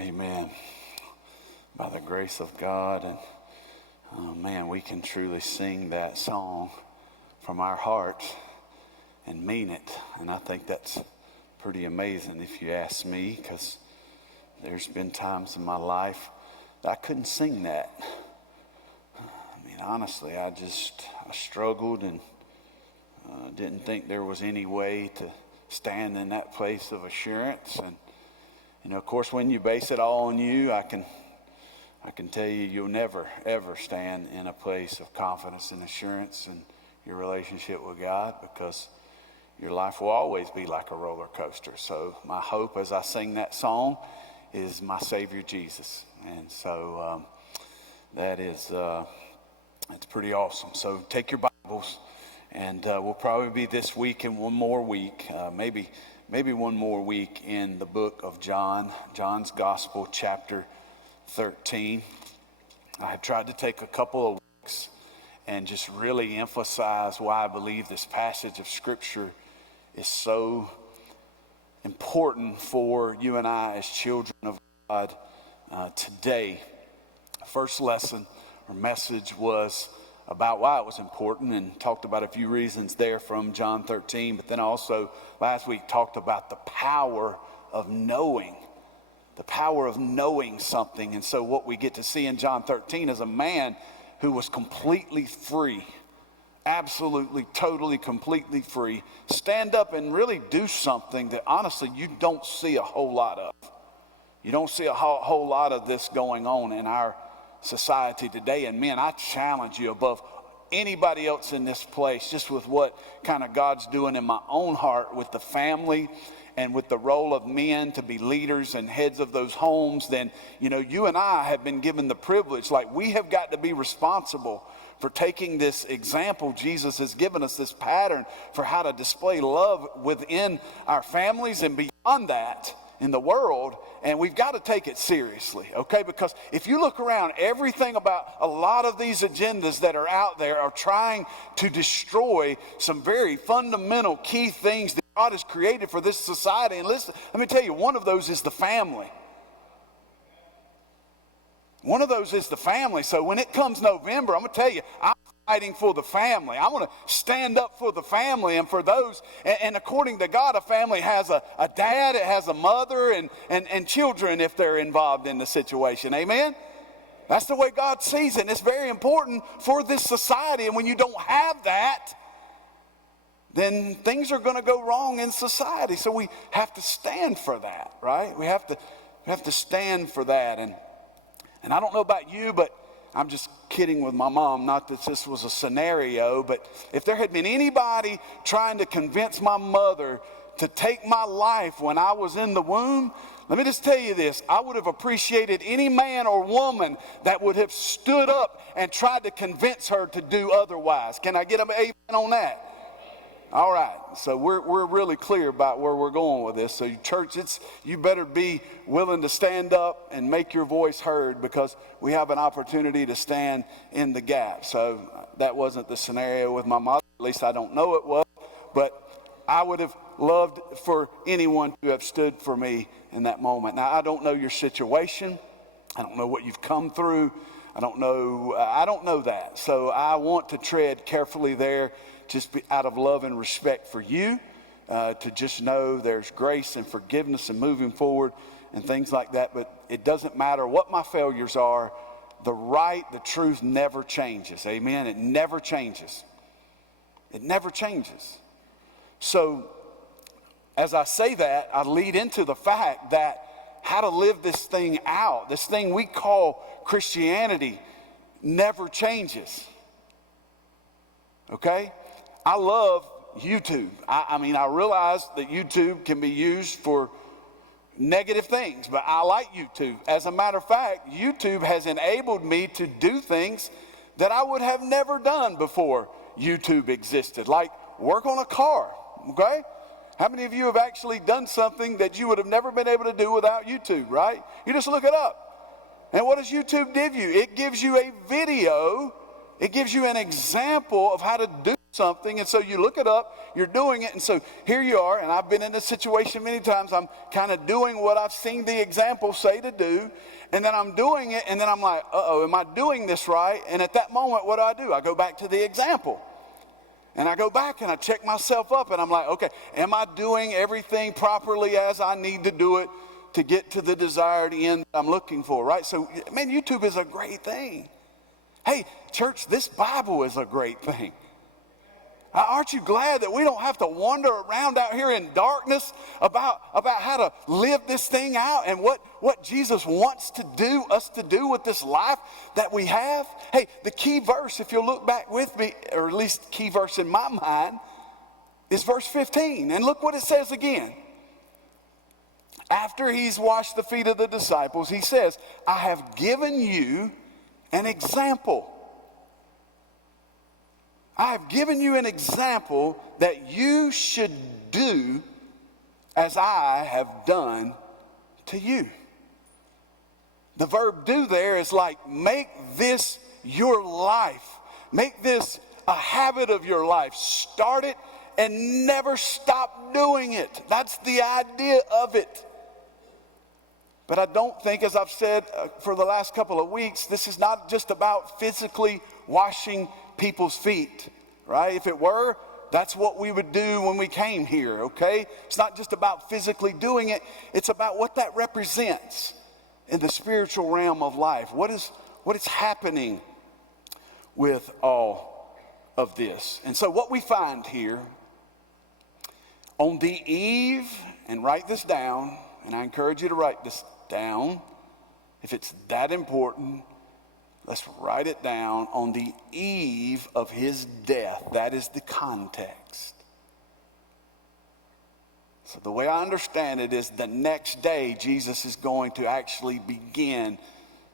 Amen. By the grace of God, and we can truly sing that song from our hearts and mean it. And I think that's pretty amazing if you ask me, because there's been times in my life that I couldn't sing that. I mean, honestly, I struggled and didn't think there was any way to stand in that place of assurance. And of course, when you base it all on you, I can tell you, you'll never, ever stand in a place of confidence and assurance in your relationship with God, because your life will always be like a roller coaster. So my hope as I sing that song is my Savior Jesus. And so that is, it's pretty awesome. So take your Bibles, and we'll probably be this week and one more week, maybe one more week in the book of John, John's Gospel, chapter 13. I have tried to take a couple of weeks and just really emphasize why I believe this passage of Scripture is so important for you and I as children of God today. First lesson or message was about why it was important, and talked about a few reasons there from John 13, but then also last week talked about the power of knowing something. And so what we get to see in John 13 is a man who was completely free, absolutely, totally, completely free, stand up and really do something that honestly you don't see a whole lot of. You don't see a whole lot of this going on in our society today. And man, I challenge you above anybody else in this place, just with what kind of God's doing in my own heart with the family and with the role of men to be leaders and heads of those homes. Then you and I have been given the privilege, like we have got to be responsible for taking this example Jesus has given us, this pattern for how to display love within our families and beyond that in the world. And we've got to take it seriously, okay? Because if you look around, everything about a lot of these agendas that are out there are trying to destroy some very fundamental key things that God has created for this society. And listen, let me tell you, one of those is the family. One of those is the family. So when it comes November, I'm going to tell you, I'm fighting for the family. I want to stand up for the family and for those. And according to God, a family has a dad, it has a mother, and children if they're involved in the situation. Amen? That's the way God sees it. And it's very important for this society. And when you don't have that, then things are going to go wrong in society. So we have to stand for that, right? We have to stand for that. And I don't know about you, but I'm just kidding with my mom, not that this was a scenario, but if there had been anybody trying to convince my mother to take my life when I was in the womb, let me just tell you this, I would have appreciated any man or woman that would have stood up and tried to convince her to do otherwise. Can I get an amen on that? All right, so we're really clear about where we're going with this. So church, you better be willing to stand up and make your voice heard, because we have an opportunity to stand in the gap. So that wasn't the scenario with my mother, at least I don't know it was, but I would have loved for anyone to have stood for me in that moment. Now, I don't know your situation. I don't know what you've come through. I don't know that. So I want to tread carefully there, just be out of love and respect for you, to just know there's grace and forgiveness and moving forward and things like that. But it doesn't matter what my failures are. The truth never changes. Amen. It never changes. It never changes. So as I say that, I lead into the fact that how to live this thing out, this thing we call Christianity, never changes. Okay? I love YouTube. I mean, I realize that YouTube can be used for negative things, but I like YouTube. As a matter of fact, YouTube has enabled me to do things that I would have never done before YouTube existed, like work on a car, okay? How many of you have actually done something that you would have never been able to do without YouTube, right? You just look it up. And what does YouTube give you? It gives you a video. It gives you an example of how to do something, and so you look it up, you're doing it, and so here you are, and I've been in this situation many times. I'm kind of doing what I've seen the example say to do, and then I'm doing it, and then I'm like, uh-oh, am I doing this right? And at that moment, what do? I go back to the example, and I go back and I check myself up, and I'm like, okay, am I doing everything properly as I need to do it to get to the desired end I'm looking for, right? So, man, YouTube is a great thing. Hey, church, this Bible is a great thing. Aren't you glad that we don't have to wander around out here in darkness about how to live this thing out and what Jesus wants us to do with this life that we have? Hey, the key verse, if you'll look back with me, or at least key verse in my mind, is verse 15. And look what it says again. After he's washed the feet of the disciples, he says, I have given you an example. I have given you an example that you should do as I have done to you. The verb do there is like make this your life. Make this a habit of your life. Start it and never stop doing it. That's the idea of it. But I don't think, as I've said for the last couple of weeks, this is not just about physically washing people's feet, right? If it were, that's what we would do when we came here, okay? It's not just about physically doing it. It's about what that represents in the spiritual realm of life. What is happening with all of this? And so what we find here, on the eve, and write this down, and I encourage you to write this down. If it's that important, let's write it down. On the eve of his death, that is the context. So the way I understand it is the next day Jesus is going to actually begin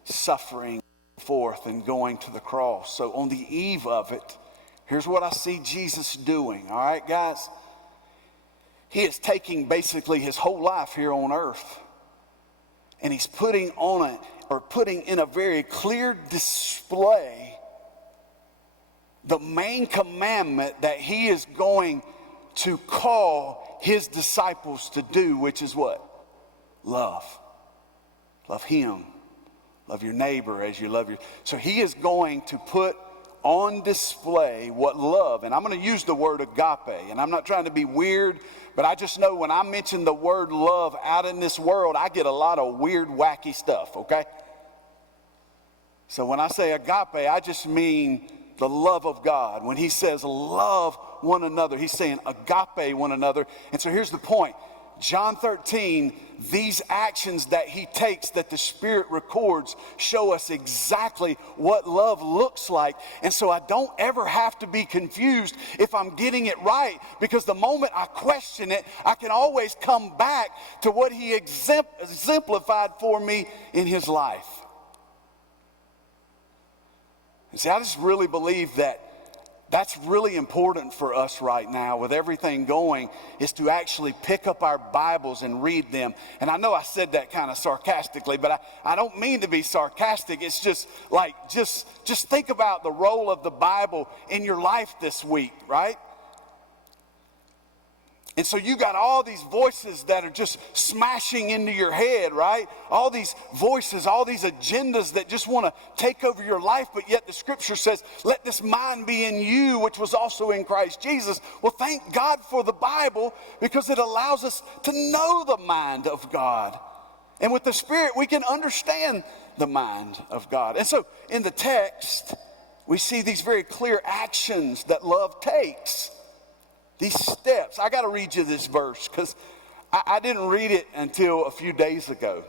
suffering forth and going to the cross. So on the eve of it, here's what I see Jesus doing. All right, guys? He is taking basically his whole life here on earth, and he's putting in a very clear display the main commandment that he is going to call his disciples to do, which is what? Love. Love him. Love your neighbor as you love your... So he is going to put on display what love, and I'm going to use the word agape, and I'm not trying to be weird, but I just know when I mention the word love out in this world, I get a lot of weird, wacky stuff, okay? So when I say agape, I just mean the love of God. When he says love one another, he's saying agape one another. And so here's the point. John 13, these actions that he takes, that the Spirit records, show us exactly what love looks like. And so I don't ever have to be confused if I'm getting it right, because the moment I question it, I can always come back to what he exemplified for me in his life. And see, I just really believe that that's really important for us right now with everything going, is to actually pick up our Bibles and read them. And I know I said that kind of sarcastically, but I don't mean to be sarcastic. It's just like, just think about the role of the Bible in your life this week, right? And so you got all these voices that are just smashing into your head, right? All these voices, all these agendas that just want to take over your life, but yet the scripture says, let this mind be in you, which was also in Christ Jesus. Well, thank God for the Bible, because it allows us to know the mind of God. And with the Spirit, we can understand the mind of God. And so in the text, we see these very clear actions that love takes. These steps. I got to read you this verse because I didn't read it until a few days ago.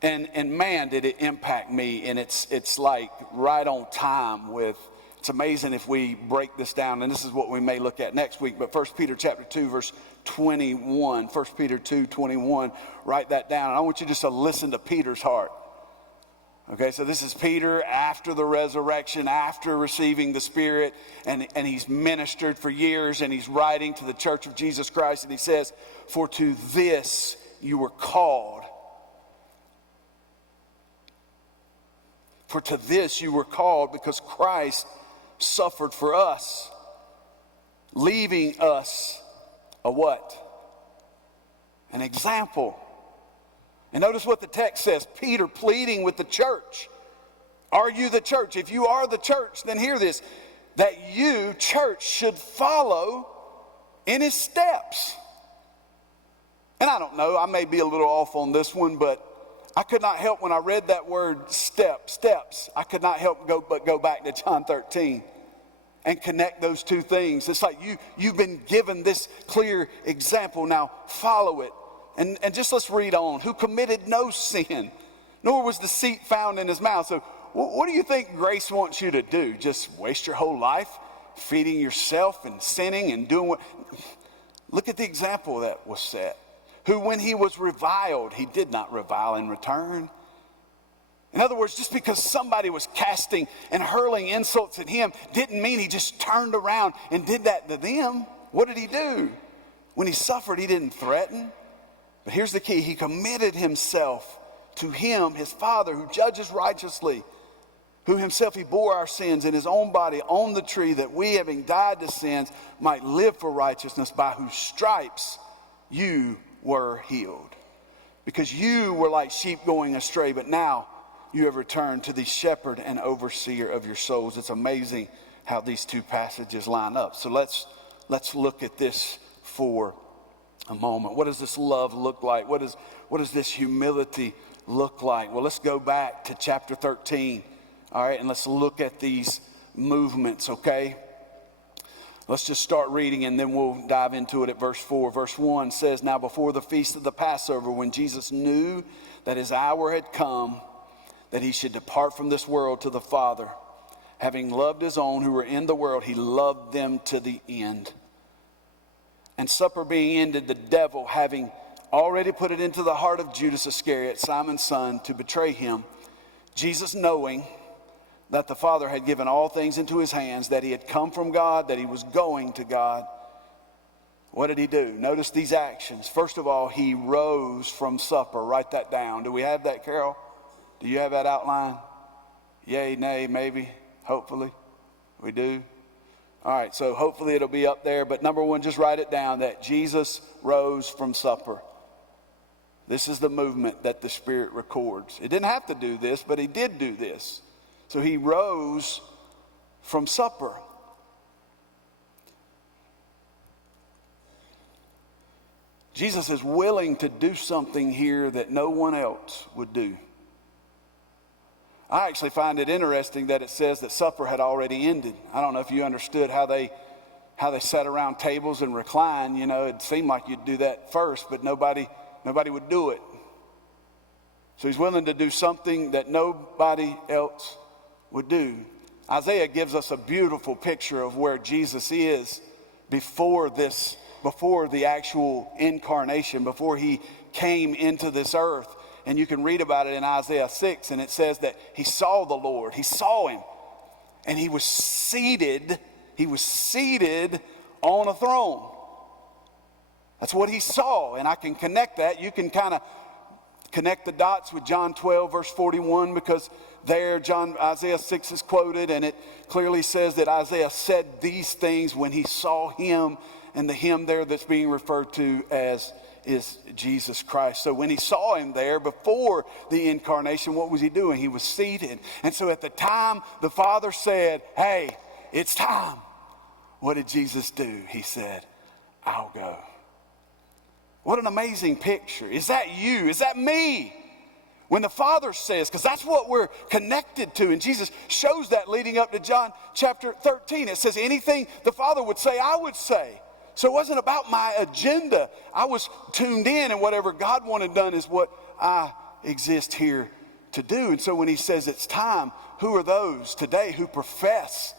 And man, did it impact me. And it's like right on time with, it's amazing if we break this down. And this is what we may look at next week. But 1 Peter chapter 2, verse 21. 1 Peter 2, 21. Write that down. And I want you just to listen to Peter's heart. Okay, so this is Peter after the resurrection, after receiving the Spirit, and he's ministered for years, and he's writing to the church of Jesus Christ, and he says, for to this you were called. For to this you were called, because Christ suffered for us, leaving us a what? An example. And notice what the text says. Peter pleading with the church. Are you the church? If you are the church, then hear this. That you, church, should follow in his steps. And I don't know, I may be a little off on this one, but I could not help when I read that word steps. I could not help but go back to John 13 and connect those two things. It's like you've been given this clear example. Now follow it. And just let's read on. Who committed no sin, nor was deceit found in his mouth. So what do you think grace wants you to do? Just waste your whole life feeding yourself and sinning and doing what? Look at the example that was set. Who when he was reviled, he did not revile in return. In other words, just because somebody was casting and hurling insults at him didn't mean he just turned around and did that to them. What did he do? When he suffered, he didn't threaten. But here's the key. He committed himself to him, his Father, who judges righteously, who himself he bore our sins in his own body on the tree, that we, having died to sins, might live for righteousness, by whose stripes you were healed. Because you were like sheep going astray, but now you have returned to the shepherd and overseer of your souls. It's amazing how these two passages line up. So let's look at this for a moment. What does this love look like? What does this humility look like? Well, let's go back to chapter 13, all right, and let's look at these movements, okay? Let's just start reading and then we'll dive into it at verse 4. Verse 1 says, now before the feast of the Passover, when Jesus knew that his hour had come, that he should depart from this world to the Father, having loved his own who were in the world, he loved them to the end. And supper being ended, the devil, having already put it into the heart of Judas Iscariot, Simon's son, to betray him, Jesus, knowing that the Father had given all things into his hands, that he had come from God, that he was going to God. What did he do? Notice these actions. First of all, he rose from supper. Write that down. Do we have that, Carol? Do you have that outline? Yay, nay, maybe, hopefully. We do. All right, so hopefully it'll be up there. But number one, just write it down, that Jesus rose from supper. This is the movement that the Spirit records. He didn't have to do this, but he did do this. So he rose from supper. Jesus is willing to do something here that no one else would do. I actually find it interesting that it says that supper had already ended. I don't know if you understood how they sat around tables and recline. You know, it seemed like you'd do that first, but nobody would do it. So he's willing to do something that nobody else would do. Isaiah gives us a beautiful picture of where Jesus is before the actual incarnation, before he came into this earth. And you can read about it in Isaiah 6, and it says that he saw the Lord. He saw him, and he was seated on a throne. That's what he saw, and I can connect that. You can kind of connect the dots with John 12, verse 41, because there Isaiah 6 is quoted, and it clearly says that Isaiah said these things when he saw him, and the him there that's being referred to as is Jesus Christ. So when he saw him there before the incarnation, what was he doing? He was seated. And so at the time the Father said, hey, it's time. What did Jesus do? He said, I'll go. What an amazing picture. Is that you? Is that me? When the Father says, because that's what we're connected to, and Jesus shows that leading up to John chapter 13. It says anything the Father would say, I would say. So it wasn't about my agenda. I was tuned in, and whatever God wanted done is what I exist here to do. And so when he says it's time, who are those today who profess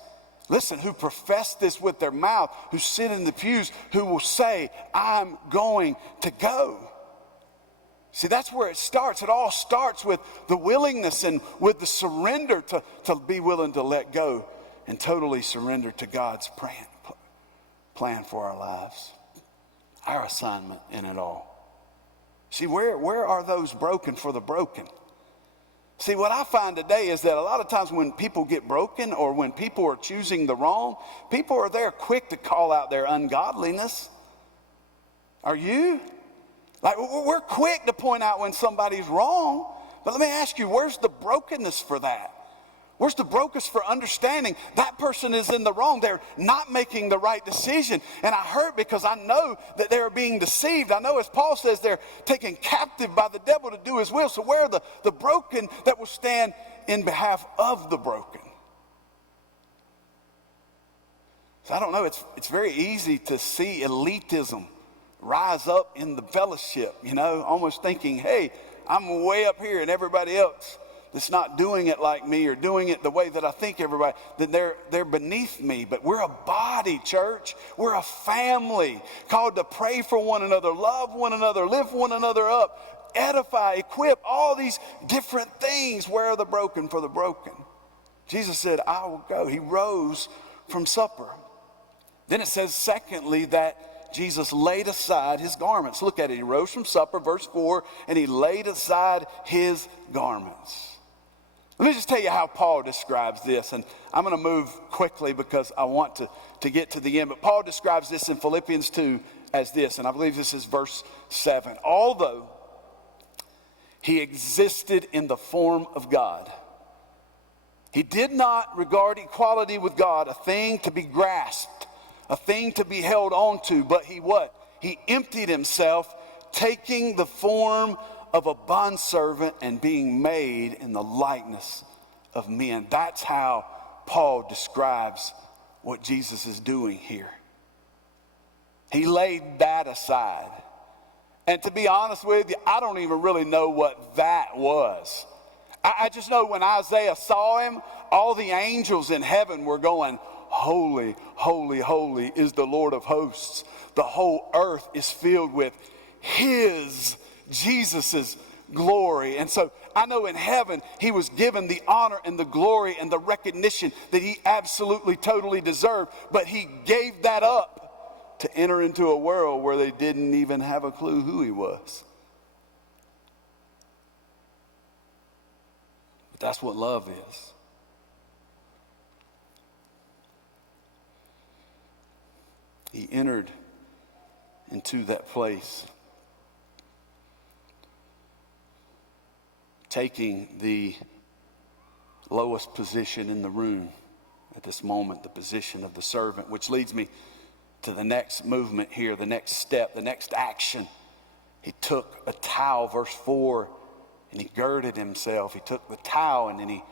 this with their mouth, who sit in the pews, who will say, I'm going to go. See, that's where it starts. It all starts with the willingness and with the surrender to be willing to let go and totally surrender to God's plan for our lives, our assignment in it all. See, where are those broken for the broken? See, what I find today is that a lot of times when people get broken or when people are choosing the wrong, people are there quick to call out their ungodliness. Are you? Like, we're quick to point out when somebody's wrong. But let me ask you, where's the brokenness for that? Where's the brokenness for understanding that person is in the wrong? They're not making the right decision. And I hurt because I know that they're being deceived. I know, as Paul says, they're taken captive by the devil to do his will. So where are the broken that will stand in behalf of the broken? So I don't know. It's very easy to see elitism rise up in the fellowship, almost thinking, hey, I'm way up here and everybody else that's not doing it like me or doing it the way that I think everybody, then they're beneath me. But we're a body, church. We're a family called to pray for one another, love one another, lift one another up, edify, equip, all these different things. Where are the broken for the broken? Jesus said, I will go. He rose from supper. Then it says, secondly, that Jesus laid aside his garments. Look at it. He rose from supper, verse 4, and he laid aside his garments. Let me just tell you how Paul describes this, and I'm going to move quickly because I want to get to the end. But Paul describes this in Philippians 2 as this, and I believe this is verse 7. Although he existed in the form of God, he did not regard equality with God a thing to be grasped, a thing to be held on to, but he what? He emptied himself, taking the form of a bondservant and being made in the likeness of men. That's how Paul describes what Jesus is doing here. He laid that aside. And to be honest with you, I don't even really know what that was. I just know when Isaiah saw him, all the angels in heaven were going, holy, holy, holy is the Lord of hosts. The whole earth is filled with his, Jesus's glory. And so I know in heaven he was given the honor and the glory and the recognition that he absolutely, totally deserved. But he gave that up to enter into a world where they didn't even have a clue who he was. But that's what love is. He entered into that place, taking the lowest position in the room at this moment, the position of the servant, which leads me to the next movement here, the next step, the next action. He took a towel, verse 4, and he girded himself. He took the towel and then he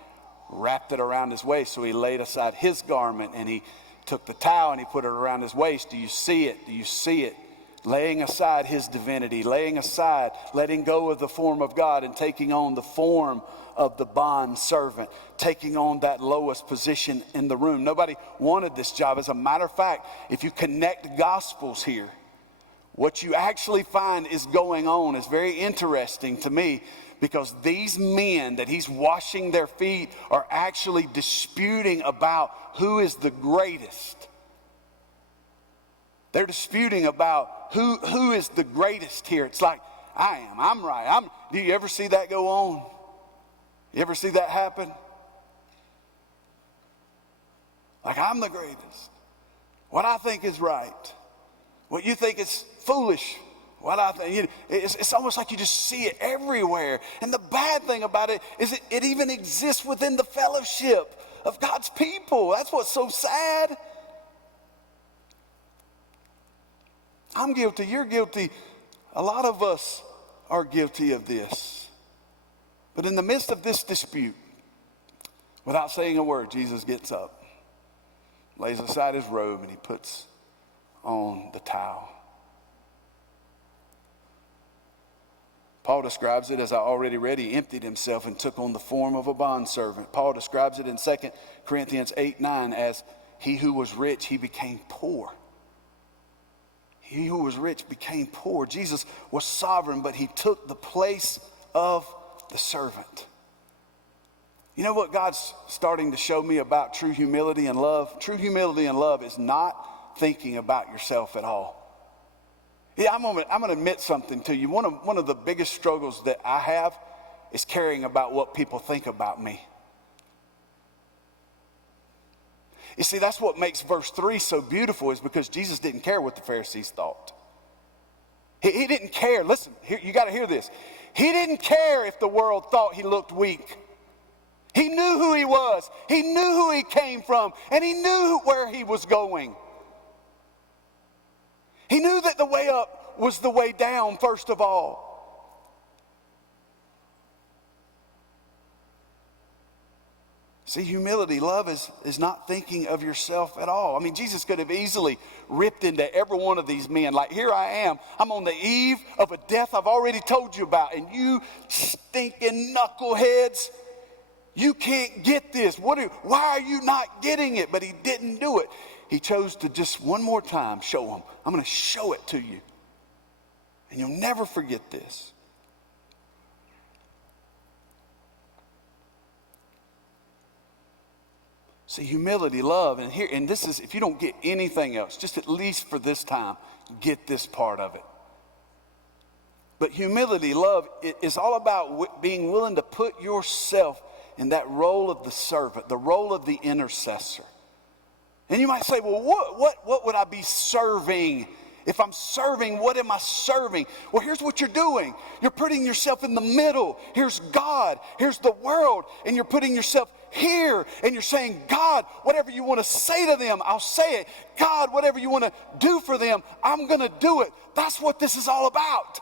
wrapped it around his waist. So he laid aside his garment and he took the towel and he put it around his waist. Do you see it? Do you see it? Laying aside his divinity, laying aside, letting go of the form of God and taking on the form of the bond servant, taking on that lowest position in the room. Nobody wanted this job. As a matter of fact, if you connect gospels here, what you actually find is going on is very interesting to me, because these men that he's washing their feet are actually disputing about who is the greatest. They're disputing about who is the greatest here. It's like, I am. I'm right. Do you ever see that go on? You ever see that happen? Like, I'm the greatest. What I think is right. What you think is foolish. What I think, it's almost like you just see it everywhere. And the bad thing about it is it even exists within the fellowship of God's people. That's what's so sad. I'm guilty. You're guilty. A lot of us are guilty of this. But in the midst of this dispute, without saying a word, Jesus gets up, lays aside his robe, and he puts on the towel. Paul describes it, as I already read, he emptied himself and took on the form of a bondservant. Paul describes it in 2 Corinthians 8:9 as he who was rich, he became poor. He who was rich became poor. Jesus was sovereign, but he took the place of the servant. You know what God's starting to show me about true humility and love? True humility and love is not thinking about yourself at all. Yeah, I'm going to admit something to you. One of the biggest struggles that I have is caring about what people think about me. You see, that's what makes verse 3 so beautiful, is because Jesus didn't care what the Pharisees thought. He didn't care. Listen, you got to hear this. He didn't care if the world thought he looked weak. He knew who he was. He knew who he came from. And he knew where he was going. He knew that the way up was the way down, first of all. See, humility, love is not thinking of yourself at all. I mean, Jesus could have easily ripped into every one of these men. Like, here I am. I'm on the eve of a death I've already told you about. And you stinking knuckleheads, you can't get this. Why are you not getting it? But he didn't do it. He chose to just one more time show them. I'm going to show it to you. And you'll never forget this. See, humility, love, and this is, if you don't get anything else, just at least for this time, get this part of it. But humility, love, is all about being willing to put yourself in that role of the servant, the role of the intercessor. And you might say, well, what would I be serving? If I'm serving, what am I serving? Well, here's what you're doing. You're putting yourself in the middle. Here's God. Here's the world. And you're putting yourself here. And you're saying, God, whatever you want to say to them, I'll say it. God, whatever you want to do for them, I'm going to do it. That's what this is all about.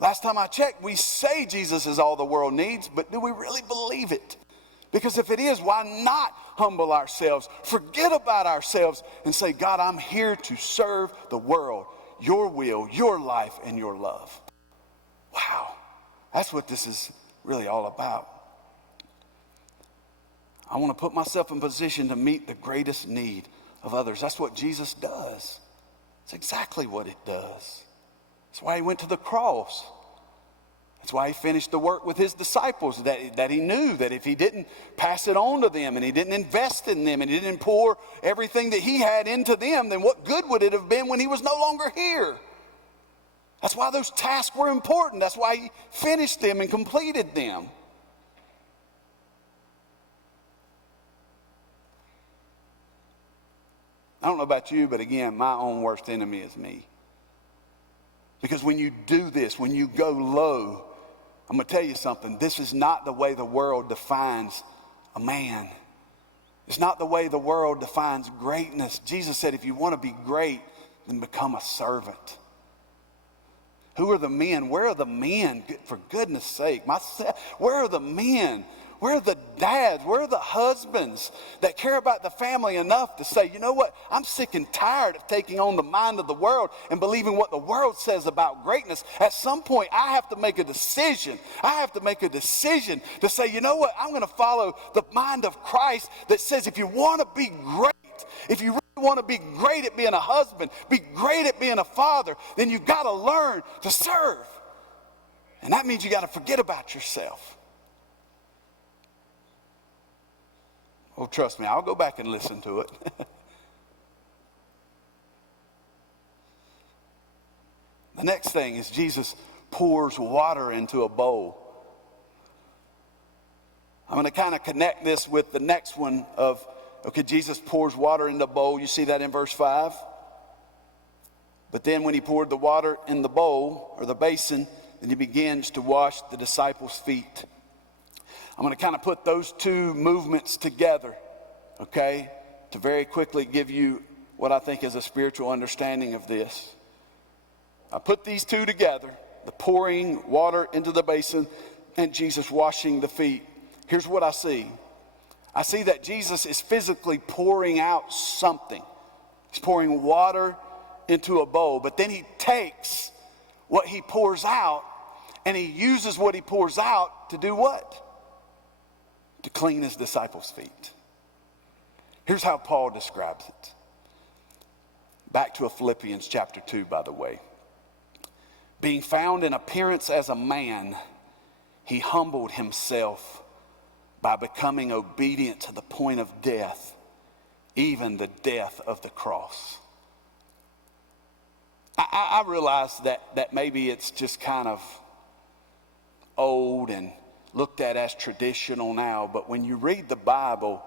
Last time I checked, we say Jesus is all the world needs, but do we really believe it? Because if it is, why not humble ourselves, forget about ourselves, and say, God, I'm here to serve the world, your will, your life, and your love. Wow, that's what this is really all about. I want to put myself in position to meet the greatest need of others. That's what Jesus does. It's exactly what it does. That's why he went to the cross. That's why he finished the work with his disciples, that he knew that if he didn't pass it on to them and he didn't invest in them and he didn't pour everything that he had into them, then what good would it have been when he was no longer here? That's why those tasks were important. That's why he finished them and completed them. I don't know about you, but again, my own worst enemy is me. Because when you do this, when you go low, I'm going to tell you something. This is not the way the world defines a man. It's not the way the world defines greatness. Jesus said, if you want to be great, then become a servant. Who are the men? Where are the men? For goodness sake, where are the men? Where are the dads? Where are the husbands that care about the family enough to say, you know what? I'm sick and tired of taking on the mind of the world and believing what the world says about greatness. At some point, I have to make a decision. I have to make a decision to say, you know what? I'm going to follow the mind of Christ that says if you want to be great, if you really want to be great at being a husband, be great at being a father, then you've got to learn to serve. And that means you got to forget about yourself. Oh, trust me, I'll go back and listen to it. The next thing is Jesus pours water into a bowl. I'm going to kind of connect this with the next one of, okay, Jesus pours water in the bowl. You see that in verse 5? But then when he poured the water in the bowl or the basin, then he begins to wash the disciples' feet. I'm going to kind of put those two movements together, okay, to very quickly give you what I think is a spiritual understanding of this. I put these two together, the pouring water into the basin and Jesus washing the feet. Here's what I see. I see that Jesus is physically pouring out something. He's pouring water into a bowl, but then he takes what he pours out and he uses what he pours out to do what? To clean his disciples' feet. Here's how Paul describes it. Back to Philippians chapter 2, by the way. Being found in appearance as a man, he humbled himself by becoming obedient to the point of death, even the death of the cross. I realize that maybe it's just kind of old and looked at as traditional now, but when you read the Bible,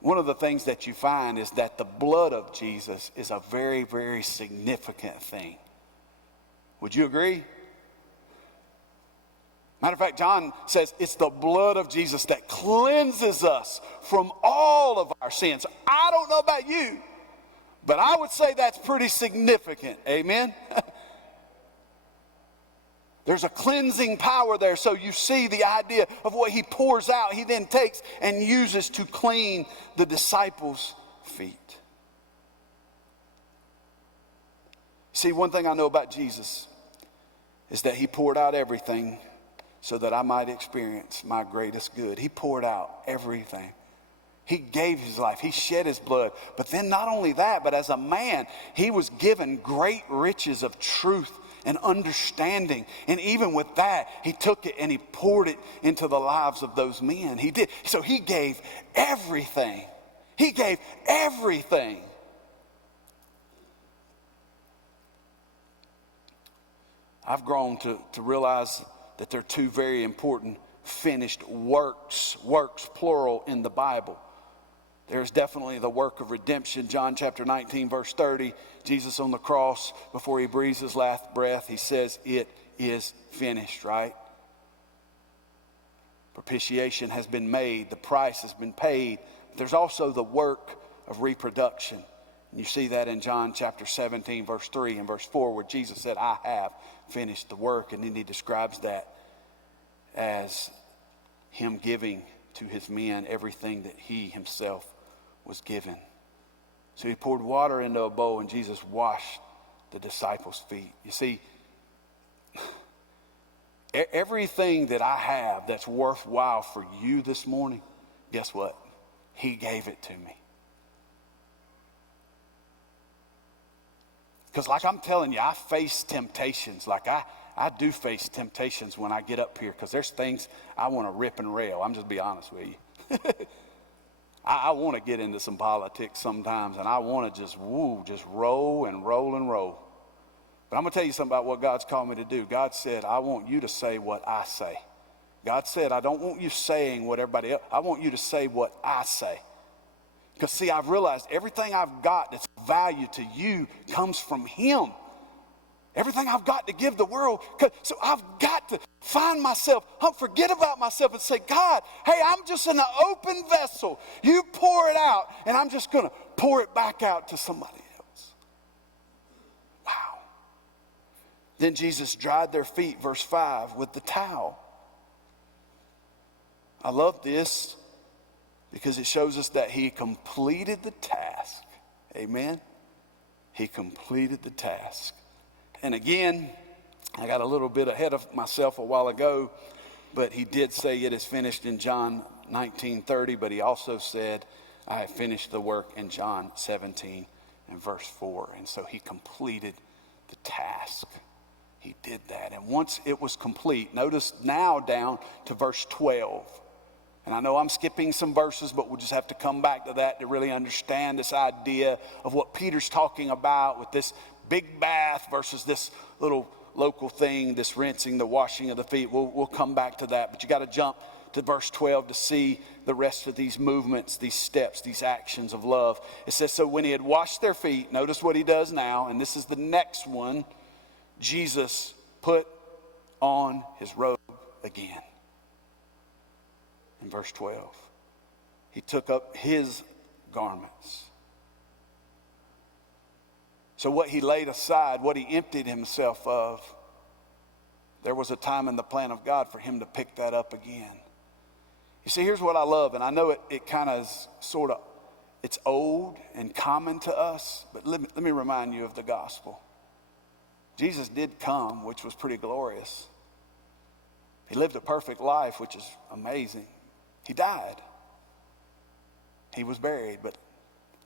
one of the things that you find is that the blood of Jesus is a very, very significant thing. Would you agree? Matter of fact, John says it's the blood of Jesus that cleanses us from all of our sins. I don't know about you, but I would say that's pretty significant. Amen? There's a cleansing power there. So you see the idea of what he pours out, he then takes and uses to clean the disciples' feet. See, one thing I know about Jesus is that he poured out everything so that I might experience my greatest good. He poured out everything. He gave his life. He shed his blood. But then not only that, but as a man, he was given great riches of truth and understanding. And even with that, he took it and he poured it into the lives of those men. He did. So he gave everything. He gave everything. I've grown to realize that there are two very important finished works plural in the Bible. There's definitely the work of redemption. John chapter 19, verse 30, Jesus on the cross, before he breathes his last breath, he says, it is finished, right? Propitiation has been made. The price has been paid. There's also the work of reproduction. And you see that in John chapter 17, verse 3 and verse 4, where Jesus said, I have finished the work. And then he describes that as him giving to his men everything that he himself was given. So he poured water into a bowl and Jesus washed the disciples' feet. You see, everything that I have that's worthwhile for you this morning, guess what? He gave it to me. Because like I'm telling you, I face temptations. Like I do face temptations when I get up here, because there's things I want to rip and rail. I'm just be honest with you. I want to get into some politics sometimes, and I want to just roll and roll and roll. But I'm going to tell you something about what God's called me to do. God said, I want you to say what I say. God said, I don't want you saying what everybody else, I want you to say what I say. Because see, I've realized everything I've got that's of value to you comes from him. Everything I've got to give the world. So I've got to find myself, forget about myself and say, God, hey, I'm just an open vessel. You pour it out, and I'm just going to pour it back out to somebody else. Wow. Then Jesus dried their feet, verse 5, with the towel. I love this because it shows us that he completed the task. Amen? He completed the task. And again, I got a little bit ahead of myself a while ago, but he did say it is finished in John 19:30, but he also said, I have finished the work in John 17 and verse 4. And so he completed the task. He did that. And once it was complete, notice now down to verse 12. And I know I'm skipping some verses, but we'll just have to come back to that to really understand this idea of what Peter's talking about with this big bath versus this little local thing, this rinsing, the washing of the feet. We'll come back to that. But you got to jump to verse 12 to see the rest of these movements, these steps, these actions of love. It says, so when he had washed their feet, notice what he does now, and this is the next one, Jesus put on his robe again. In verse 12, he took up his garments. So what he laid aside, what he emptied himself of, there was a time in the plan of God for him to pick that up again. You see, here's what I love, and I know it kind of is sort of, it's old and common to us, but let me remind you of the gospel. Jesus did come, which was pretty glorious. He lived a perfect life, which is amazing. He died. He was buried, but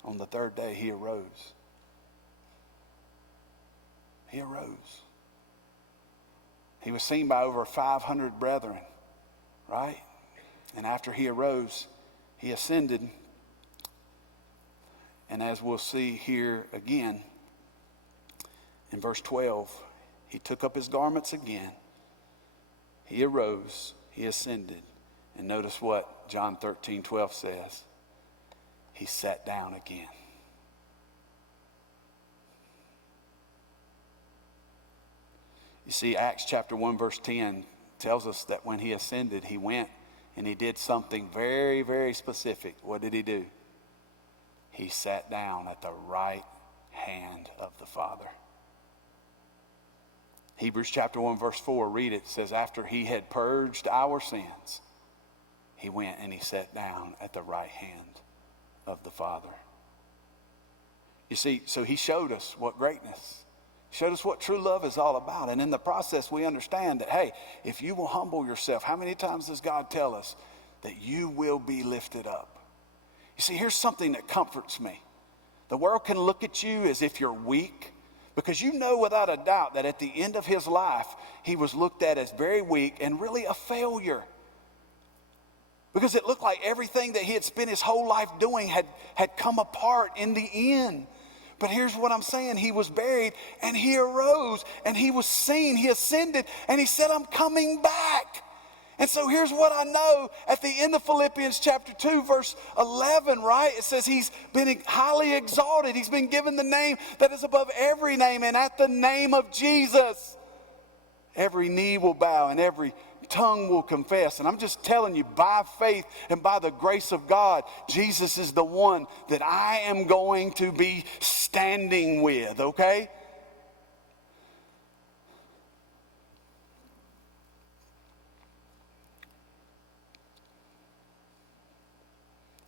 on the third day he arose. He arose. He was seen by over 500 brethren, right? And after he arose, he ascended. And as we'll see here again, In verse 12, he took up his garments again. He arose, he ascended. And notice what John 13:12 says. He sat down again. You see, Acts chapter 1 verse 10 tells us that when he ascended, he went and he did something very, very specific. What did he do? He sat down at the right hand of the Father. Hebrews chapter 1 verse 4, read it. It says, after he had purged our sins, he went and he sat down at the right hand of the Father. You see, so he showed us what greatness, showed us what true love is all about. And in the process, we understand that, hey, if you will humble yourself, how many times does God tell us that you will be lifted up? You see, here's something that comforts me. The world can look at you as if you're weak, because you know without a doubt that at the end of his life, he was looked at as very weak and really a failure. Because it looked like everything that he had spent his whole life doing had come apart in the end. But here's what I'm saying. He was buried and he arose and he was seen. He ascended and he said, I'm coming back. And so here's what I know at the end of Philippians chapter 2, verse 11, right? It says he's been highly exalted. He's been given the name that is above every name. And at the name of Jesus, every knee will bow and every tongue will confess. And I'm just telling you, by faith and by the grace of God, Jesus is the one that I am going to be standing with, okay?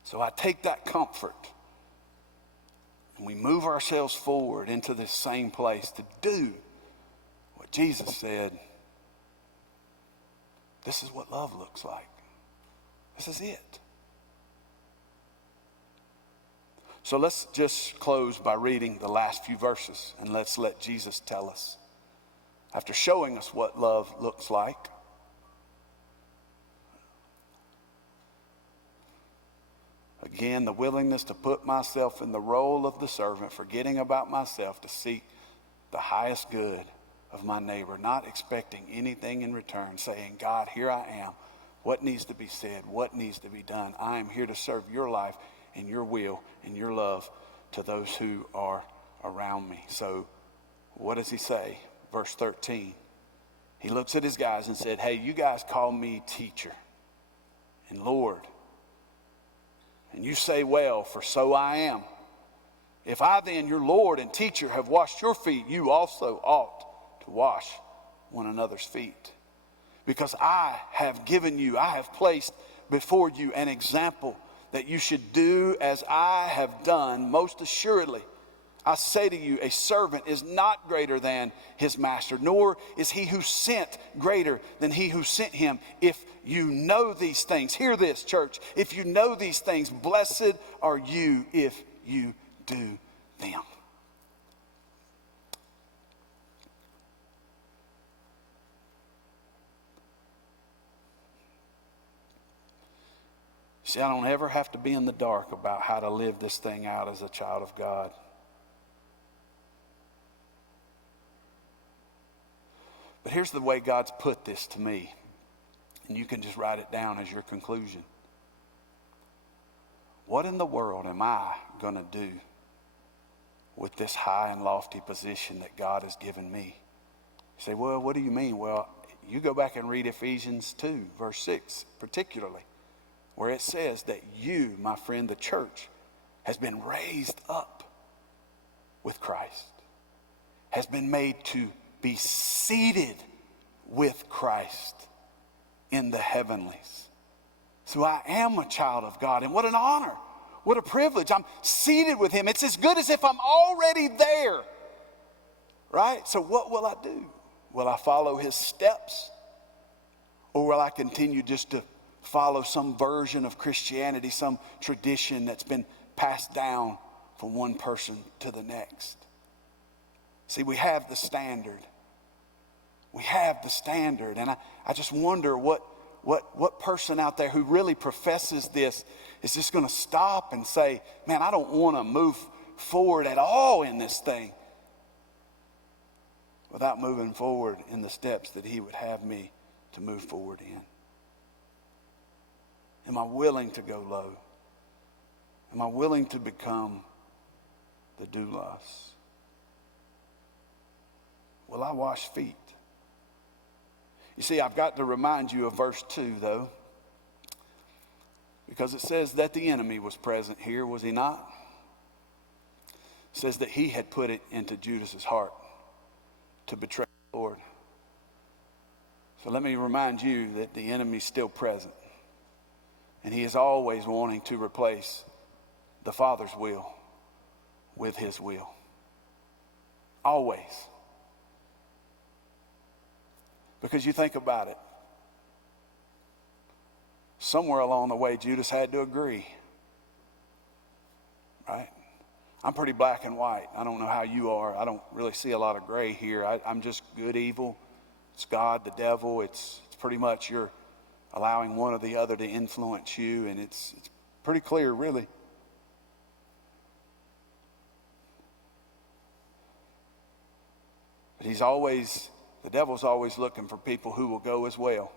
So I take that comfort and we move ourselves forward into this same place to do what Jesus said. This is what love looks like. This is it. So let's just close by reading the last few verses and let's let Jesus tell us. After showing us what love looks like, again, the willingness to put myself in the role of the servant, forgetting about myself to seek the highest good of my neighbor, not expecting anything in return, saying, God, here I am. What needs to be said? What needs to be done? I am here to serve your life and your will and your love to those who are around me. So what does he say? Verse 13. He looks at his guys and said, hey, you guys call me teacher and Lord. And you say, well, for so I am. If I then, your Lord and teacher, have washed your feet, you also ought to wash one another's feet. Because I have placed before you an example that you should do as I have done. Most assuredly, I say to you, a servant is not greater than his master, nor is he who sent greater than he who sent him. If you know these things, hear this, church. If you know these things, blessed are you if you do them. See, I don't ever have to be in the dark about how to live this thing out as a child of God. But here's the way God's put this to me, and you can just write it down as your conclusion. What in the world am I going to do with this high and lofty position that God has given me? You say, well, what do you mean? Well, you go back and read Ephesians 2, verse 6, particularly, where it says that you, my friend, the church, has been raised up with Christ, has been made to be seated with Christ in the heavenlies. So I am a child of God, and what an honor, what a privilege. I'm seated with him. It's as good as if I'm already there, right? So what will I do? Will I follow his steps, or will I continue just to follow some version of Christianity, some tradition that's been passed down from one person to the next? See, we have the standard. We have the standard. And I just wonder what person out there who really professes this is just going to stop and say, man, I don't want to move forward at all in this thing. without moving forward in the steps that he would have me to move forward in? Am I willing to go low? Am I willing to become the doulos? Will I wash feet? You see, I've got to remind you of verse 2, though, because it says that the enemy was present here, was he not? It says that he had put it into Judas's heart to betray the Lord. So let me remind you that the enemy's still present, and he is always wanting to replace the Father's will with his will. Always. Because you think about it, somewhere along the way, Judas had to agree, right? I'm pretty black and white. I don't know how you are. I don't really see a lot of gray here. I'm just good, evil. It's God, the devil. It's pretty much you're allowing one or the other to influence you, and it's pretty clear, really. But the devil's always looking for people who will go as well.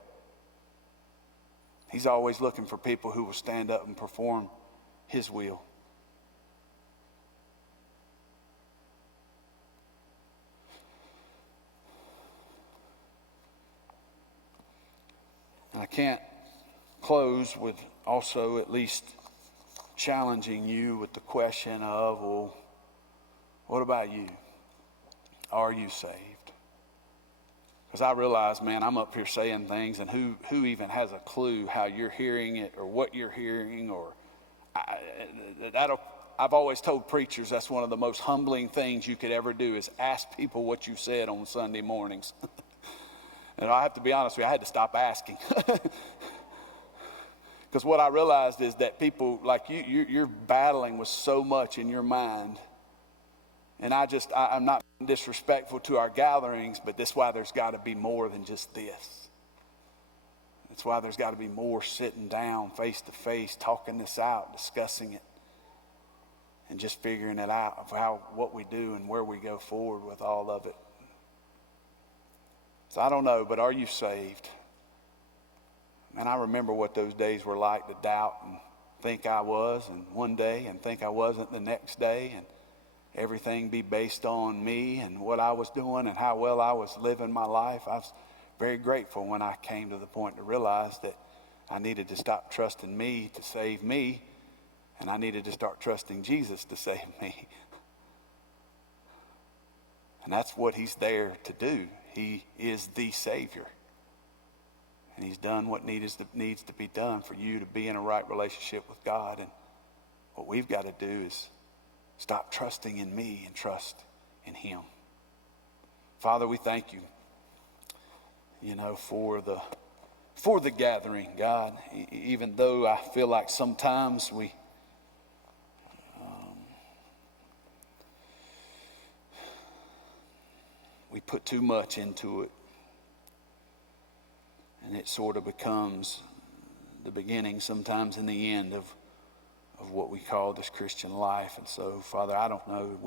He's always looking for people who will stand up and perform his will. And I can't close with also at least challenging you with the question of, well, what about you? Are you saved? Because I realize, man, I'm up here saying things, and who even has a clue how you're hearing it or what you're hearing? Or I've always told preachers that's one of the most humbling things you could ever do is ask people what you said on Sunday mornings. And I have to be honest with you, I had to stop asking. Because what I realized is that people like you're battling with so much in your mind. And I'm not disrespectful to our gatherings, but that's why there's got to be more than just this. That's why there's got to be more sitting down face to face, talking this out, discussing it, and just figuring it out of what we do and where we go forward with all of it. So I don't know, but are you saved? Man, I remember what those days were like to doubt and think I was, and one day, and think I wasn't the next day, and everything be based on me and what I was doing and how well I was living my life. I was very grateful when I came to the point to realize that I needed to stop trusting me to save me, and I needed to start trusting Jesus to save me. And that's what he's there to do. He is the Savior. And he's done what needs to be done for you to be in a right relationship with God. And what we've got to do is stop trusting in me and trust in him. Father, we thank you, for the gathering, God. Even though I feel like sometimes we put too much into it, and it sort of becomes the beginning sometimes and the end of what we call this Christian life. And so, Father, I don't know.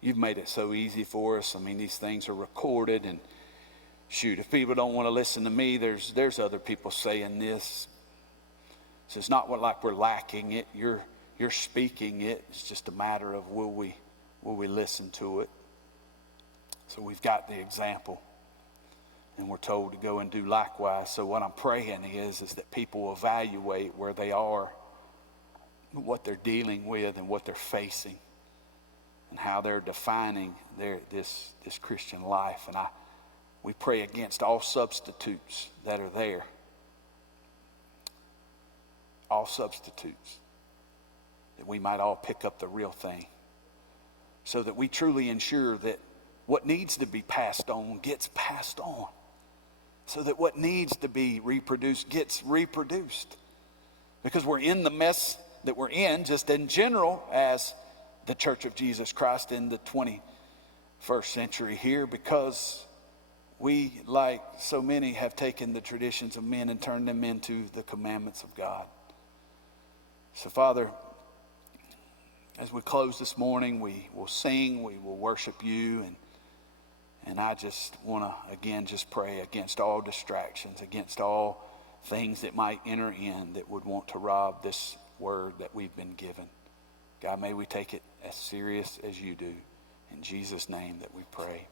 You've made it so easy for us. I mean, these things are recorded, and shoot, if people don't want to listen to me, there's other people saying this. So it's not like we're lacking it. You're speaking it. It's just a matter of will we listen to it. So we've got the example, and we're told to go and do likewise. So what I'm praying is that people evaluate where they are, what they're dealing with, and what they're facing, and how they're defining this Christian life. And we pray against all substitutes that are there. All substitutes. That we might all pick up the real thing, so that we truly ensure that what needs to be passed on gets passed on, so that what needs to be reproduced gets reproduced. Because we're in the mess that we're in, just in general, as the Church of Jesus Christ in the 21st century here, because we, like so many, have taken the traditions of men and turned them into the commandments of God. So, Father, as we close this morning, we will sing, we will worship you, And I just want to, again, just pray against all distractions, against all things that might enter in that would want to rob this word that we've been given. God, may we take it as serious as you do. In Jesus' name that we pray.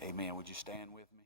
Amen. Would you stand with me?